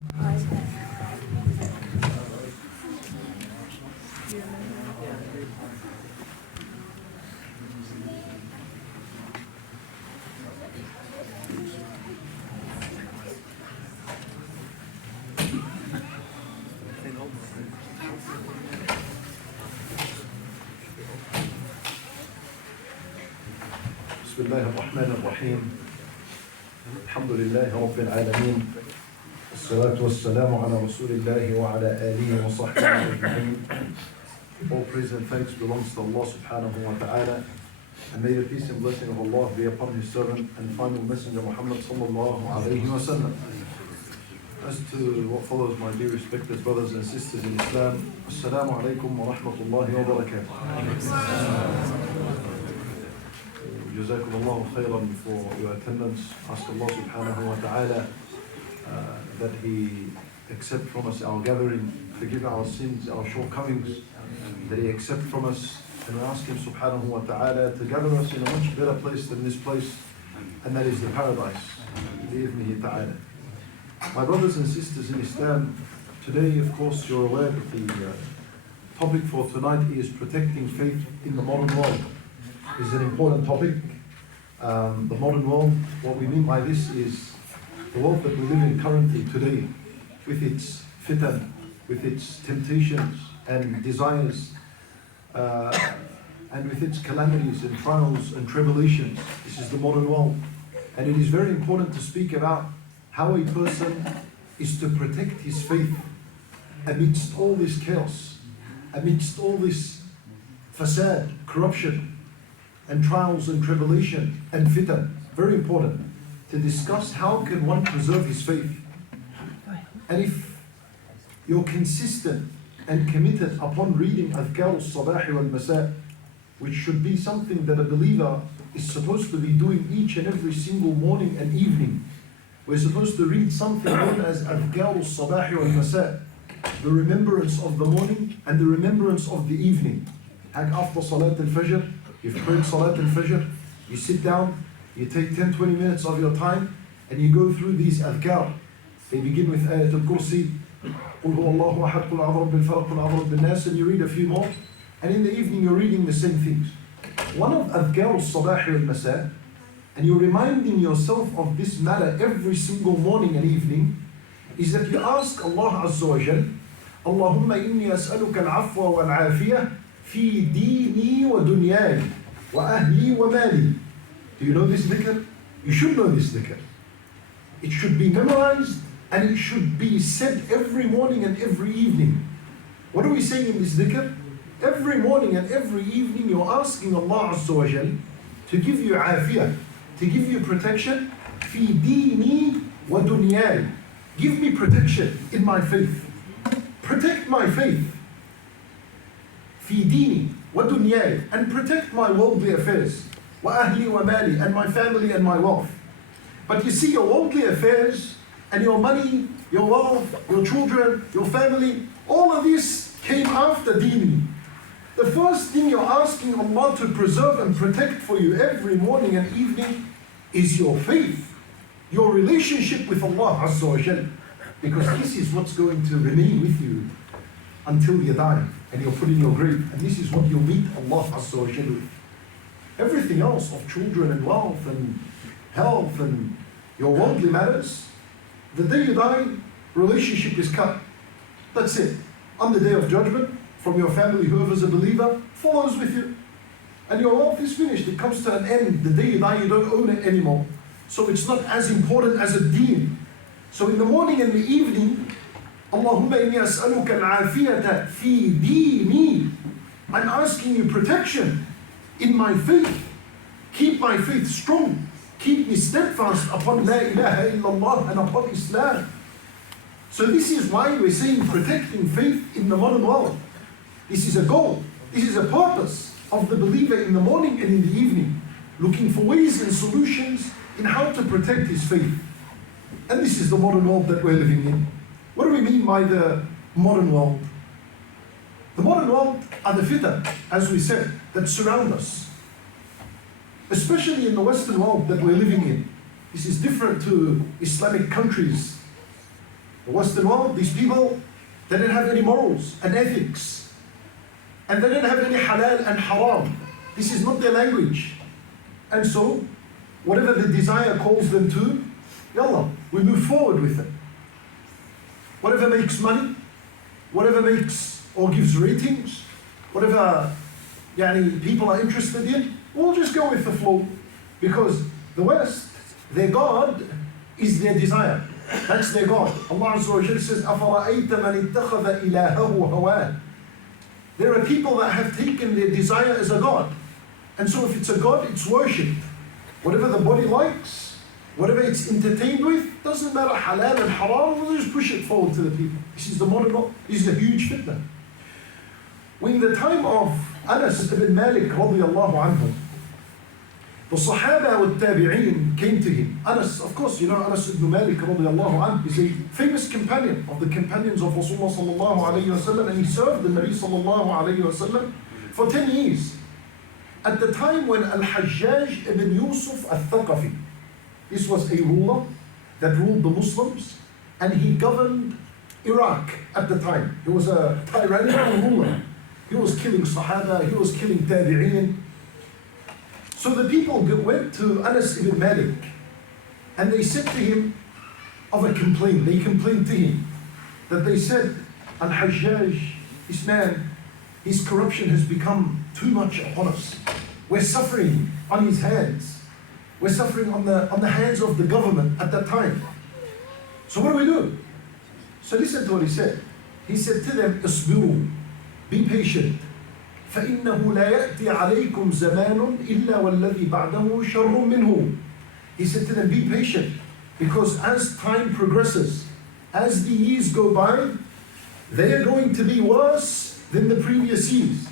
بسم الله الرحمن الرحيم الحمد لله رب العالمين والصلاة والسلام على رسول الله وعلى آله وصحبه أجمعين. All praise and thanks belongs to Allah subhanahu wa ta'ala, and may the peace and blessing of Allah be upon His servant and final messenger Muhammad sallallahu alayhi wa sallam. As to what follows, my dear respected brothers and sisters in Islam, Assalamu alaikum wa rahmatullahi wa barakatuh. Jazakum Allahu khairan for your attendance. Ask Allah subhanahu wa ta'ala that He accept from us our gathering, forgive our sins, our shortcomings, that He accept from us, and we ask Him subhanahu wa ta'ala to gather us in a much better place than this place, and that is the paradise, bi-idhnihi ta'ala. My brothers and sisters in Islam, today of course you're aware that the topic for tonight is protecting faith in the modern world. Is an important topic. The modern world, what we mean by this is the world that we live in currently today, with its fitan, with its temptations and desires, and with its calamities and trials and tribulations. This is the modern world. And it is very important to speak about how a person is to protect his faith amidst all this chaos, amidst all this fasad, corruption, and trials and tribulation and fitan. Very important to discuss how can one preserve his faith. And if you're consistent and committed upon reading Adhkar al-Sabah wal-Masa, which should be something that a believer is supposed to be doing each and every single morning and evening. We're supposed to read something known as Adhkar al-Sabah wal-Masa, the remembrance of the morning and the remembrance of the evening. And after Salat al-Fajr, you've prayed Salat al-Fajr, you sit down, you take 10-20 minutes of your time, and you go through these adhkar. They begin with Ayat al-Kursi, Qul huwa Allahu ahad, Qul a'udhu bil falaq, Qul a'udhu bin nas, and you read a few more. And in the evening you're reading the same things. One of Adhkar al-Sabah wal-Masa, and you're reminding yourself of this matter every single morning and evening, is that you ask Allah Azza wa Jal, Allahumma inni as'aluka al-afwa wal-afiyah fi dini wa dunyai wa ahli wa mali. Do you know this dhikr? You should know this dhikr. It should be memorized and it should be said every morning and every evening. What are we saying in this dhikr? Every morning and every evening you're asking Allah Azza wa Jal to give you afiyah, to give you protection. Fi dini wa dunyai. Give me protection in my faith. Protect my faith. Fi dini wa dunyai, and protect my worldly affairs. Wa ahli wa mali, and my family and my wealth. But you see, your worldly affairs and your money, your wealth, your children, your family, all of this came after dini. The first thing you're asking Allah to preserve and protect for you every morning and evening is your faith, your relationship with Allah Azza wa Jal, because this is what's going to remain with you until you die and you're put in your grave, and this is what you'll meet Allah Azza wa Jal with. Everything else of children and wealth and health and your worldly matters, the day you die, relationship is cut. That's it. On the day of judgment, from your family, whoever's a believer, follows with you. And your wealth is finished. It comes to an end. The day you die, you don't own it anymore. So it's not as important as a deen. So in the morning and the evening, Allahumma inni as'aluka al-afiyata fi deeni. I'm asking you protection in my faith. Keep my faith strong. Keep me steadfast upon La ilaha illallah and upon Islam. So this is why we're saying protecting faith in the modern world. This is a goal. This is a purpose of the believer in the morning and in the evening, looking for ways and solutions in how to protect his faith. And this is the modern world that we're living in. What do we mean by the modern world? The modern world are the fitan, as we said, that surround us. Especially in the Western world that we're living in. This is different to Islamic countries. The Western world, these people, they didn't have any morals and ethics. And they didn't have any halal and haram. This is not their language. And so, whatever the desire calls them to, yallah, we move forward with it. Whatever makes money, whatever makes or gives ratings, whatever people are interested in, we'll just go with the flow. Because the West, their God is their desire. That's their God. Allah Azza wa Jalla says, أَفَرَأَيْتَ مَنِ اتَّخَذَ إِلَهَهُ هَوَاهُ. There are people that have taken their desire as a God. And so if it's a God, it's worshipped. Whatever the body likes, whatever it's entertained with, doesn't matter halal and haram, we'll just push it forward to the people. This is the modern law. This is a huge fitna. When the time of Anas ibn Malik radiallahu anhu, the Sahaba and Tabi'een came to him. Anas, of course, you know Anas ibn Malik radiallahu anhu is a famous companion of the companions of Rasulullah sallallahu alayhi wa sallam, and he served the Nabi sallallahu alayhi wa sallam for 10 years. At the time when Al-Hajjaj ibn Yusuf al-Thaqafi, this was a ruler that ruled the Muslims, and he governed Iraq at the time. He was a tyrannical ruler. He was killing Sahaba, he was killing Tabi'een. So the people went to Anas ibn Malik, and they said to him of a complaint. They complained to him that they said, Al-Hajjaj, this man, his corruption has become too much upon us. We're suffering on his hands. We're suffering on the hands of the government at that time. So what do we do? So listen to what he said. He said to them, "Isbiru, be patient. فَإِنَّهُ لَا يَأْتِي عَلَيْكُمْ زَمَانٌ إِلَّا وَالَّذِي بَعْدَهُ شَرٌّ مِّنْهُ." He said to them, be patient, because as time progresses, as the years go by, they are going to be worse than the previous years.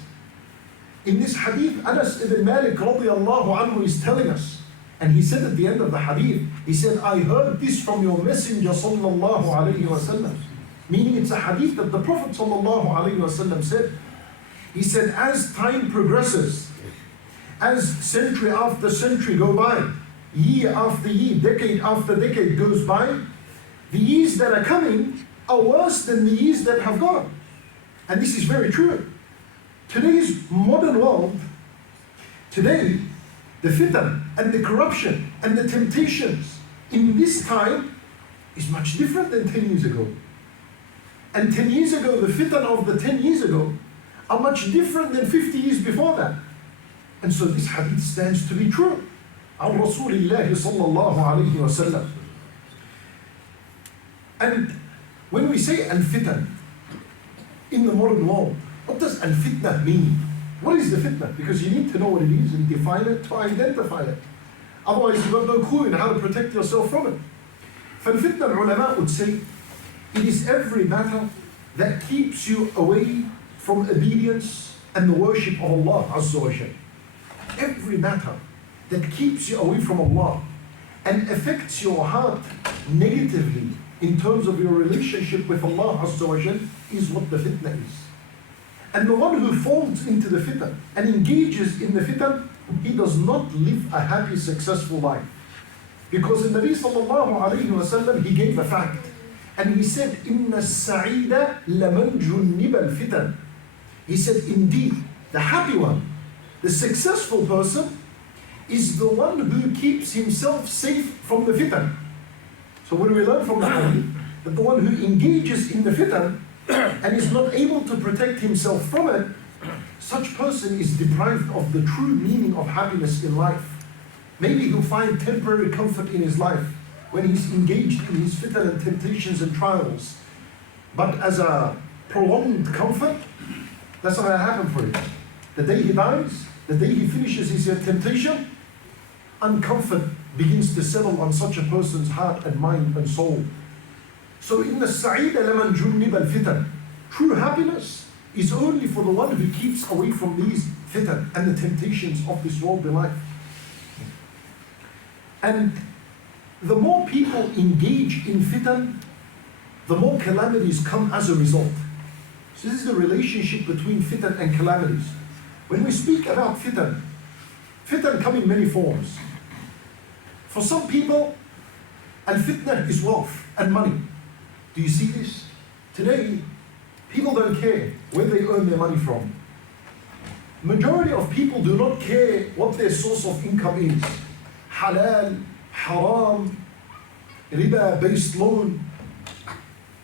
In this hadith, Anas ibn Malik radiallahu anhu is telling us, and he said at the end of the hadith, he said, I heard this from your messenger sallallahu alayhi wa sallam. Meaning it's a hadith that the Prophet sallallahu alayhi wa sallam said. He said, as time progresses, as century after century go by, year after year, decade after decade goes by, the years that are coming are worse than the years that have gone. And this is very true. Today's modern world, today, the fitan and the corruption and the temptations in this time is much different than 10 years ago. And 10 years ago, the fitan of the 10 years ago are much different than 50 years before that. And so this hadith stands to be true. An Rasulillah sallallahu alayhi wa sallam. And when we say al-fitan in the modern world, what does al-fitnah mean? What is the fitnah? Because you need to know what it is and define it to identify it. Otherwise you've got no clue in how to protect yourself from it. Fal-fitnah, ulama would say, it is every matter that keeps you away from obedience and the worship of Allah Azza wa Jalla. Every matter that keeps you away from Allah and affects your heart negatively in terms of your relationship with Allah Azza wa Jalla is what the fitnah is. And the one who falls into the fitnah and engages in the fitnah, he does not live a happy, successful life. Because the Nabi sallallahu alayhi wa sallam, he gave a fact. And he said, إِنَّ السَّعِيدَ لَمَنْ جُنِّبَ الْفِتَنِ. He said, indeed, the happy one, the successful person, is the one who keeps himself safe from the fitan. So what do we learn from the hadith? That the one who engages in the fitan and is not able to protect himself from it, such person is deprived of the true meaning of happiness in life. Maybe he'll find temporary comfort in his life when he's engaged in his fitan and temptations and trials. But as a prolonged comfort, that's not going to happen for him. The day he dies, the day he finishes his temptation, uncomfort begins to settle on such a person's heart and mind and soul. So in the Sa'id laman junnib al-fitan, true happiness is only for the one who keeps away from these fitan and the temptations of this worldly life. And the more people engage in fitan, the more calamities come as a result. So this is the relationship between fitan and calamities. When we speak about fitan, fitan come in many forms. For some people, al-fitnah is wealth and money. Do you see this? Today, people don't care where they earn their money from. Majority of people do not care what their source of income is. Halal, haram, riba-based loan,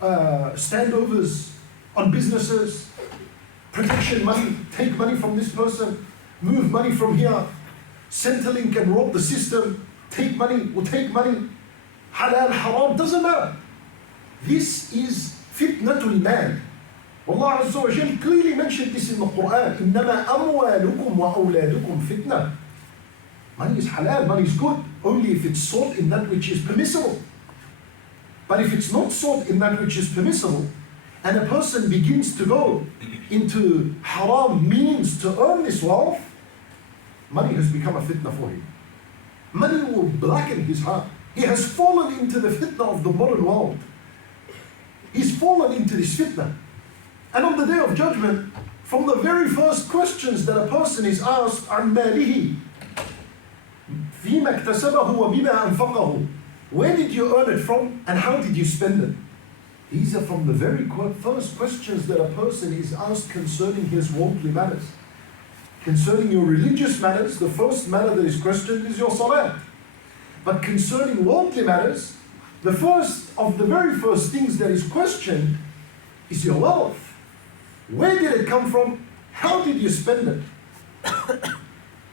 standovers on businesses, protection money, take money from this person, move money from here, Centrelink and rob the system, take money, will take money, halal, haram, doesn't matter. This is fitnatul mal. Allah Azza wa Jal clearly mentioned this in the Quran. إِنَّمَا أَمْوَالُكُمْ وَأَوْلَادُكُمْ fitna. Money is halal, money is good, only if it's sought in that which is permissible. But if it's not sought in that which is permissible, and a person begins to go into haram means to earn this wealth, money has become a fitna for him. Money will blacken his heart. He has fallen into the fitna of the modern world. He's fallen into this fitna. And on the Day of Judgment, from the very first questions that a person is asked, عَنْ مَالِهِ فِيمَ اكْتَسَبَهُ وَبِمَا أَنْفَقَهُ, where did you earn it from and how did you spend it? These are from the very first questions that a person is asked concerning his worldly matters. Concerning your religious matters, the first matter that is questioned is your salat. But concerning worldly matters, the very first things that is questioned is your wealth. Where did it come from? How did you spend it?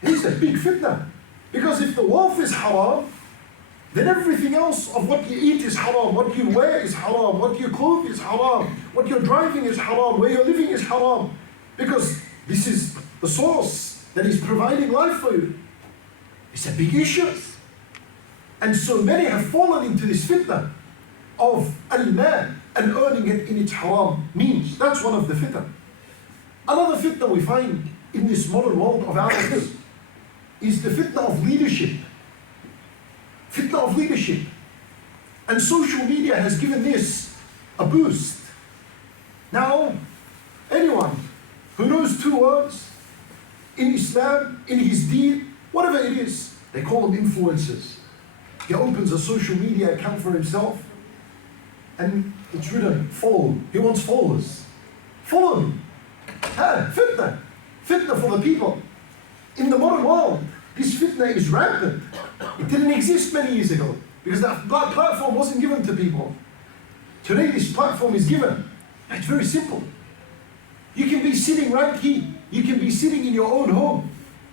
It's a big fitna. Because if the wealth is haram, then everything else of what you eat is haram, what you wear is haram, what you clothe is haram, what you're driving is haram, where you're living is haram. Because this is the source that is providing life for you. It's a big issue. And so many have fallen into this fitna of al-mal and earning it in its haram means. That's one of the fitna. Another fitna we find in this modern world of ours is the fitna of leadership. Fitna of leadership. And social media has given this a boost. Now, anyone who knows two words in Islam, in his deed, whatever it is, they call them influencers. He opens a social media account for himself and it's written, follow. He wants followers. Follow him. Fitna. Fitna for the people. In the modern world, this fitna is rampant. It didn't exist many years ago because that platform wasn't given to people. Today this platform is given. It's very simple. You can be sitting right here. You can be sitting in your own home.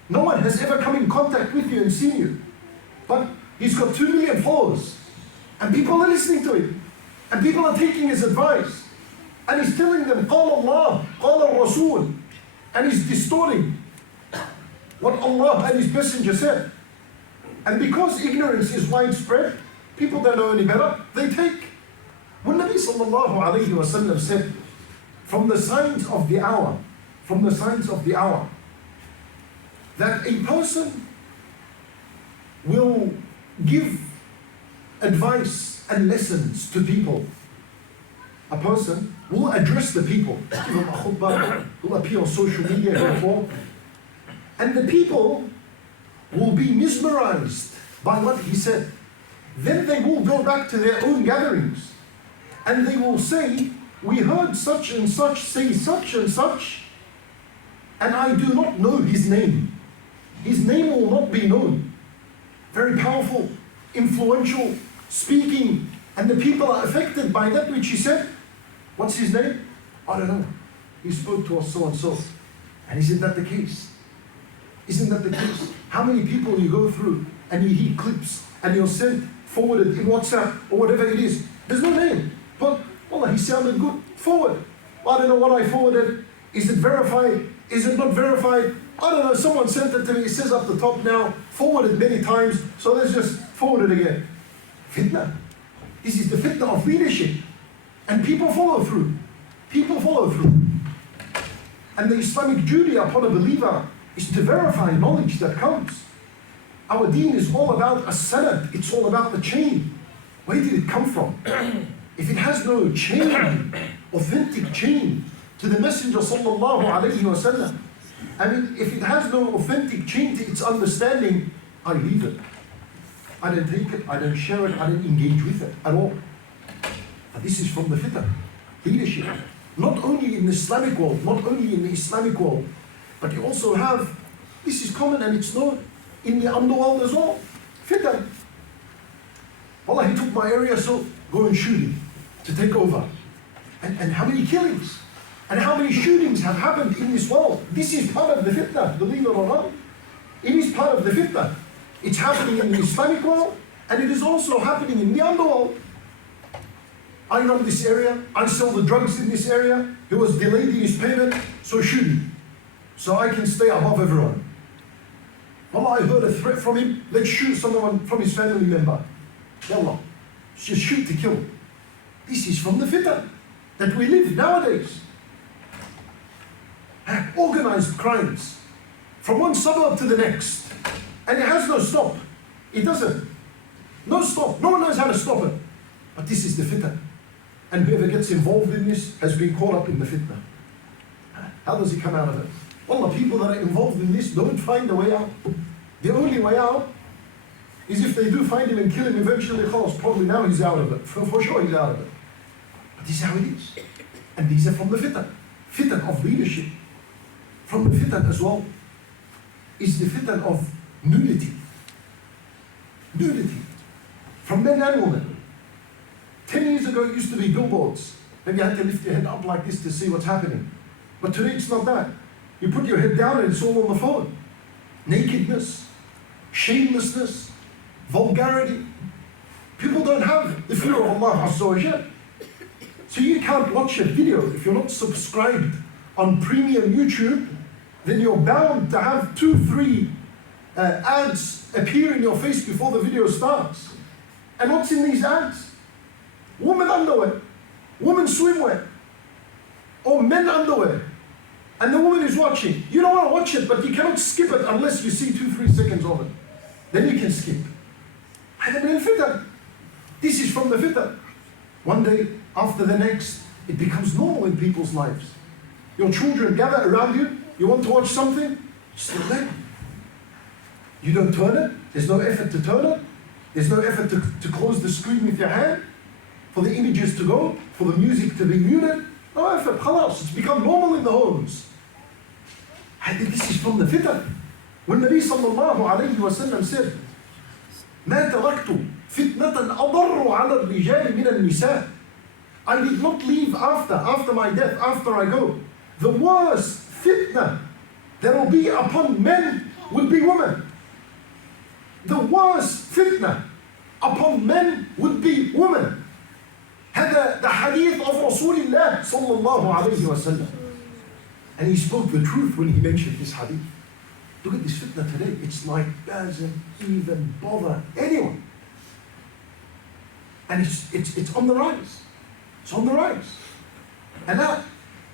No one has ever come in contact with you and seen you. But he's got 2 million followers. And people are listening to him. And people are taking his advice. And he's telling them, قال Allah, قال الرسول. And he's distorting what Allah and His Messenger said. And because ignorance is widespread, people don't know any better, they take. When Nabi sallallahu alayhi wa sallam said, from the signs of the hour, that a person will give advice and lessons to people. A person will address the people, give them a khutbah, will appear on social media, and the people will be mesmerized by what he said. Then they will go back to their own gatherings and they will say, we heard such and such say such and such, and I do not know his name. His name will not be known. Very powerful, influential, speaking, and the people are affected by that which he said. What's his name? I don't know. He spoke to us so and so. And isn't that the case? Isn't that the case? How many people you go through and you hear clips and you're sent, forwarded in WhatsApp or whatever it is. There's no name. But, wallah, he sounded good. Forward. I don't know what I forwarded. Is it verified? Is it not verified? I don't know. Someone sent it to me. It says up the top now, forwarded many times. So let's just forward it again. Fitna. This is the fitna of leadership. And people follow through. People follow through. And the Islamic duty upon a believer is to verify knowledge that comes. Our deen is all about a sanad. It's all about the chain. Where did it come from? If it has no chain, authentic chain to the Messenger sallallahu alayhi wa sallam, I mean, if it has no authentic chain to its understanding, I leave it. I don't take it, I don't share it, I don't engage with it at all. This is from the fitan, leadership. Not only in the Islamic world, not only in the Islamic world, but you also have, this is common and it's known, in the underworld as well. Fitan. Allah, he took my area, so go and shoot him to take over. And how many killings? And how many shootings have happened in this world? This is part of the fitna, believe it or not. It is part of the fitna. It's happening in the Islamic world, and it is also happening in the underworld. I run this area, I sell the drugs in this area, he was delayed in his payment, so shoot him. So I can stay above everyone. Allah, I heard a threat from him, let's shoot someone from his family member. Yallah, just shoot to kill. This is from the fitan that we live nowadays. Organized crimes from one suburb to the next, and it has no stop. It doesn't. No stop. No one knows how to stop it. But this is the fitna, and whoever gets involved in this has been caught up in the fitna. How does he come out of it? Wallah, people that are involved in this don't find a way out. The only way out is if they do find him and kill him eventually. Probably now he's out of it. For sure he's out of it. But this is how it is. And these are from the fitan. Fitan of leadership. From the fitan as well is the fitan of nudity. Nudity. From men and women. 10 years ago it used to be billboards. Then you had to lift your head up like this to see what's happening. But today it's not that. You put your head down and it's all on the phone. Nakedness, shamelessness, vulgarity. People don't have the fear of Allah Azza wa Jal. So you can't watch a video if you're not subscribed on premium YouTube. Then you're bound to have 2-3 ads appear in your face before the video starts. And what's in these ads? Women underwear, women swimwear, or men underwear. And the woman is watching. You don't want to watch it, but you cannot skip it unless you see 2-3 seconds of it. Then you can skip. This is from the fitan. One day after the next, it becomes normal in people's lives. Your children gather around you. You want to watch something? Still there. You don't turn it. There's no effort to turn it. There's no effort to close the screen with your hand, for the images to go, for the music to be muted. No effort. Khalas. It's become normal in the homes. And this is from the fitan. When Nabi sallallahu alayhi wa sallam said, مَا تَرَكْتُ فِتْنَةً أَضَرُّ عَلَى الرِّجَالِ مِنَ النِّسَاءِ. I did not leave after my death, after I go. The worst fitna that will be upon men will be women. The worst fitna upon men would be women. هذا the hadith of Rasulullah sallallahu alayhi wa sallam. And he spoke the truth when he mentioned this hadith. Look at this fitna today. It's like doesn't even bother anyone. And it's on the rise. It's on the rise. And now,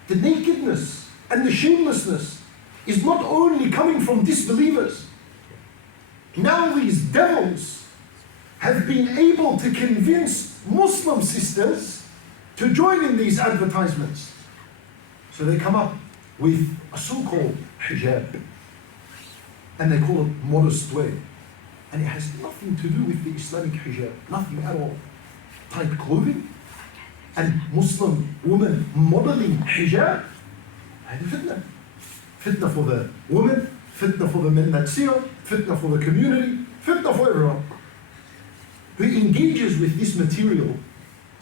the nakedness and the shamelessness is not only coming from disbelievers. Now these devils have been able to convince Muslim sisters to join in these advertisements. So they come up with a so-called hijab. And they call it modest wear. And it has nothing to do with the Islamic hijab. Nothing at all. Tight clothing. And Muslim women modeling hijab. And fitna. Fitna for the women. Fitna for the men that see her. Fitna for the community. Fitna for everyone. Who engages with this material,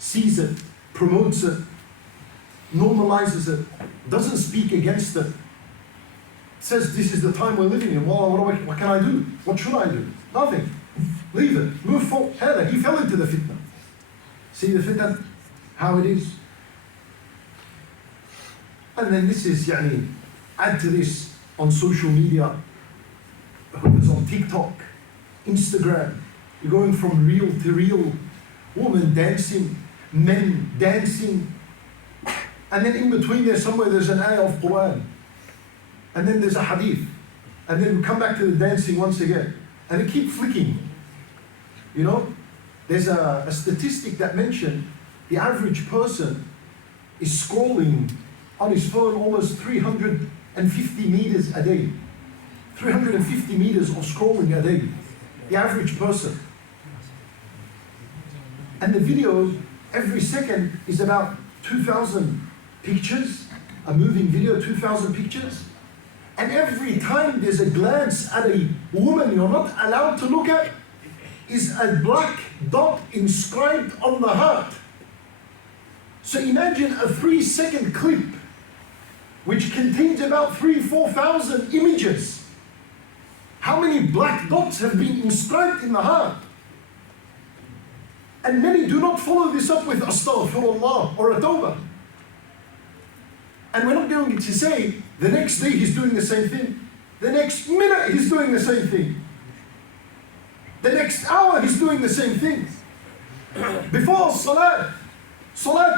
sees it, promotes it, normalizes it, doesn't speak against it, says this is the time we're living in. Well, what can I do? What should I do? Nothing. Leave it. Move forward. He fell into the fitna. See the fitna, how it is. And then this is, add to this on social media, whoever's on TikTok, Instagram, you're going from real to real, women dancing, men dancing, and then in between there's an ayah of Quran, and then there's a hadith, and then we come back to the dancing once again, and they keep flicking. There's a statistic that mentioned the average person is scrolling on his phone almost 350 meters a day. 350 meters of scrolling a day. The average person. And the video Every second is about 2,000 pictures, a moving video, 2,000 pictures. And every time there's a glance at a woman you're not allowed to look at, is a black dot inscribed on the heart. So imagine a 3-second clip which contains about 3,000-4,000 images. How many black dots have been inscribed in the heart? And many do not follow this up with astaghfirullah or a tawbah. And we're not going to say the next day he's doing the same thing. The next minute he's doing the same thing. The next hour he's doing the same thing. Before salat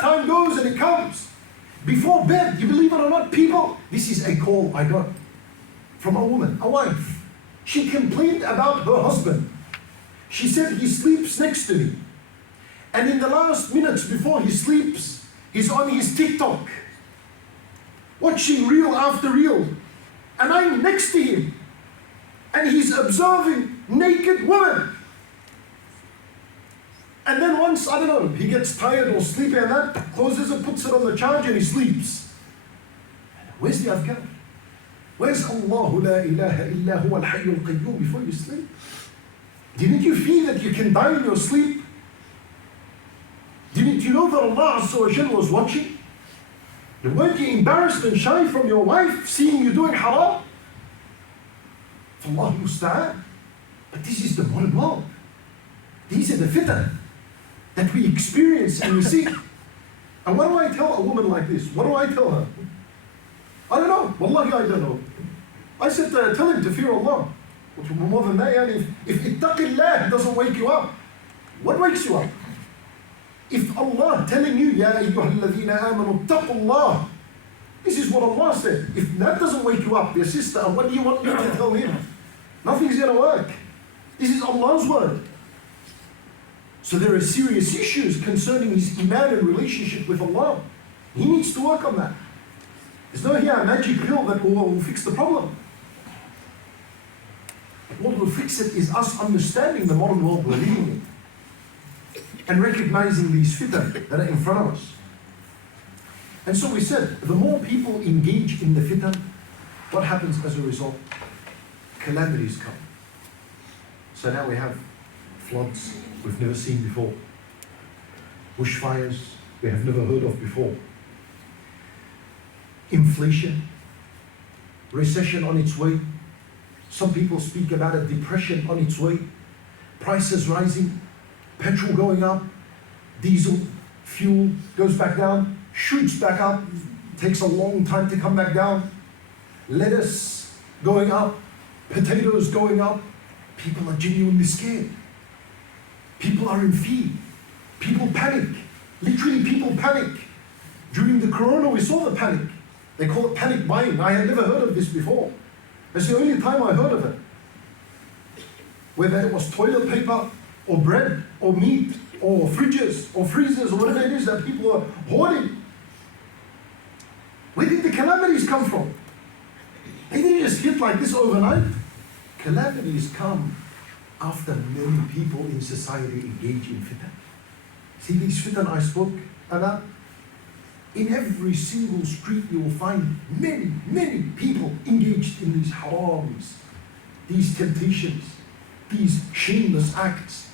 time goes and it comes. Before bed, you believe it or not, people, this is a call I got from a woman, a wife. She complained about her husband. She said he sleeps next to me. And in the last minutes before he sleeps, he's on his TikTok, watching reel after reel. And I'm next to him. And he's observing naked women. And then once, I don't know, he gets tired or sleepy and that, closes it, puts it on the charger and he sleeps. Where's the adhkar? Where's Allahu la ilaha illa huwa al-hayyul qayyum before you sleep? Didn't you feel that you can die in your sleep? Didn't you know that Allah Azza wa Jal was watching? Weren't you embarrassed and shy from your wife seeing you doing haram? Allah musta'an. But this is the modern world. These are the fitan that we experience and we see. And what do I tell a woman like this? What do I tell her? I don't know. Wallahi, I don't know. I said, tell him to fear Allah. More than that, if ittaqillah doesn't wake you up, what wakes you up? If Allah telling you, Ya ayyuhal ladhina amanu taqullah, this is what Allah said. If that doesn't wake you up, dear sister, what do you want me to tell him? Nothing's going to work. This is Allah's word. So there are serious issues concerning his iman and relationship with Allah. He needs to work on that. There's no here a magic pill that will fix the problem. What will fix it is us understanding the modern world we're living in and recognizing these fitan that are in front of us. And so we said, the more people engage in the fitan, what happens as a result? Calamities come. So now we have floods we've never seen before, bushfires we have never heard of before, inflation, recession on its way. Some people speak about a depression on its way, prices rising, petrol going up, diesel, fuel goes back down, shoots back up, takes a long time to come back down, lettuce going up, potatoes going up. People are genuinely scared. People are in fear. People panic. Literally, people panic. During the corona, we saw the panic. They call it panic buying. I had never heard of this before. It's the only time I heard of it. Whether it was toilet paper, or bread, or meat, or fridges, or freezers, or whatever it is that people are hoarding. Where did the calamities come from? They didn't just hit like this overnight. Calamities come after many people in society engage in fitan. See these fitan I spoke about? In every single street you will find many people engaged in these harams, these temptations, these shameless acts,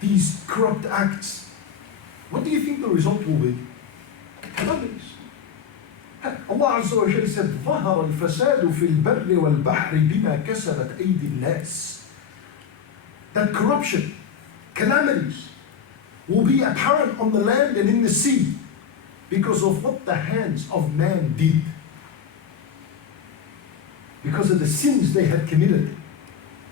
these corrupt acts. What do you think the result will be? Calamities. Allah Azza wa Jalla said, ظهر الفساد في البر والبحر بما كسبت أيدي الناس. That corruption, calamities, will be apparent on the land and in the sea because of what the hands of man did. Because of the sins they had committed.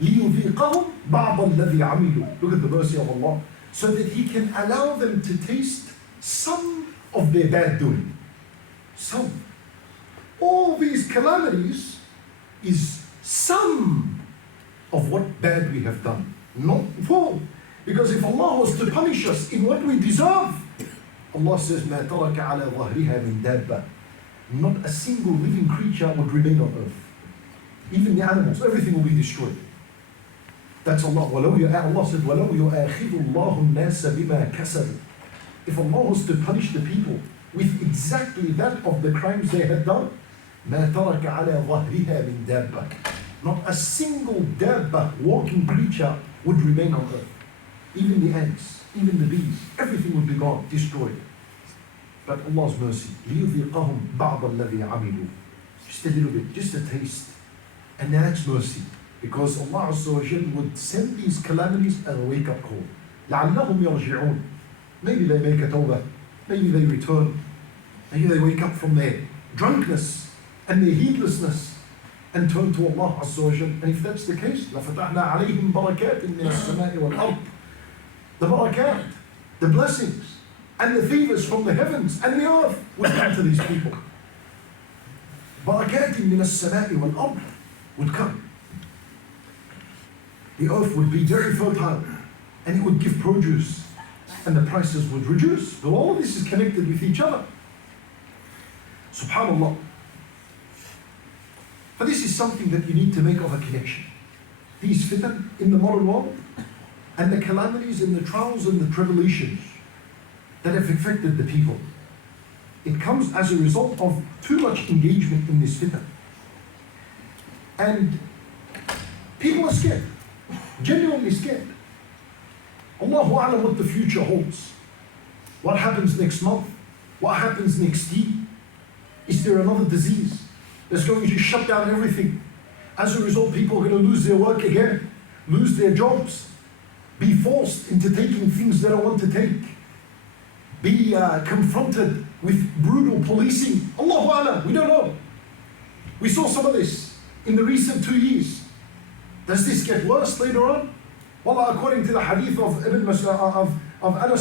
لِيُذِيقَهُمْ بَعْضَ الَّذِي عَمِلُوا. Look at the mercy of Allah. So that He can allow them to taste some of their bad doing. Some. All these calamities is some of what bad we have done. Not full. Because if Allah was to punish us in what we deserve, Allah says, مَا تَرَكَ عَلَى ظَهْرِهَا مِنْ دَابَّةٍ. Not a single living creature would remain on earth. Even the animals, everything will be destroyed. That's Allah. Allah said, وَلَوْ يُؤَاخِذُ اللَّهُ النَّاسَ بِمَا كَسَبُوا. if Allah was to punish the people with exactly that of the crimes they had done, مَا تَرَكَ عَلَى ظَهْرِهَا مِن دَابَّةٍ, not a single dabba, walking creature, would remain on earth. Even the ants, even the bees, everything would be gone, destroyed. But Allah's mercy, لِيُذِيقَهُمْ بَعْضَ الَّذِي عَمِلُوا, just a little bit, just a taste. And that's mercy, because Allah Azza wa Jal would send these calamities as a wake-up call. لَعَلَّهُمْ يَرْجِعُونَ, maybe they make a tawbah, maybe they return, maybe they wake up from their drunkenness and their heedlessness and turn to Allah Azza wa Jal. And if that's the case, لَفَتَحْنَا عَلَيْهِمْ بَرَكَاتٍ مِنَ السَّمَاءِ وَالْأَرْضِ, the barakat, the blessings, and the favors from the heavens and the earth would come to these people. بَرَكَاتٍ مِنَ السَّمَاءِ وَالْأَرْضِ would come. The earth would be very fertile and it would give produce and the prices would reduce. But all of this is connected with each other. Subhanallah. But this is something that you need to make of a connection. These fitan in the modern world and the calamities and the trials and the tribulations that have affected the people. It comes as a result of too much engagement in this fitan. And people are scared, genuinely scared. Allahu A'lam what the future holds. What happens next month? What happens next year? Is there another disease that's going to shut down everything? As a result, people are going to lose their work again, lose their jobs, be forced into taking things they don't want to take, be confronted with brutal policing. Allahu A'lam, we don't know. We saw some of this in the recent 2 years. Does this get worse later on? Well, according to the hadith of Anas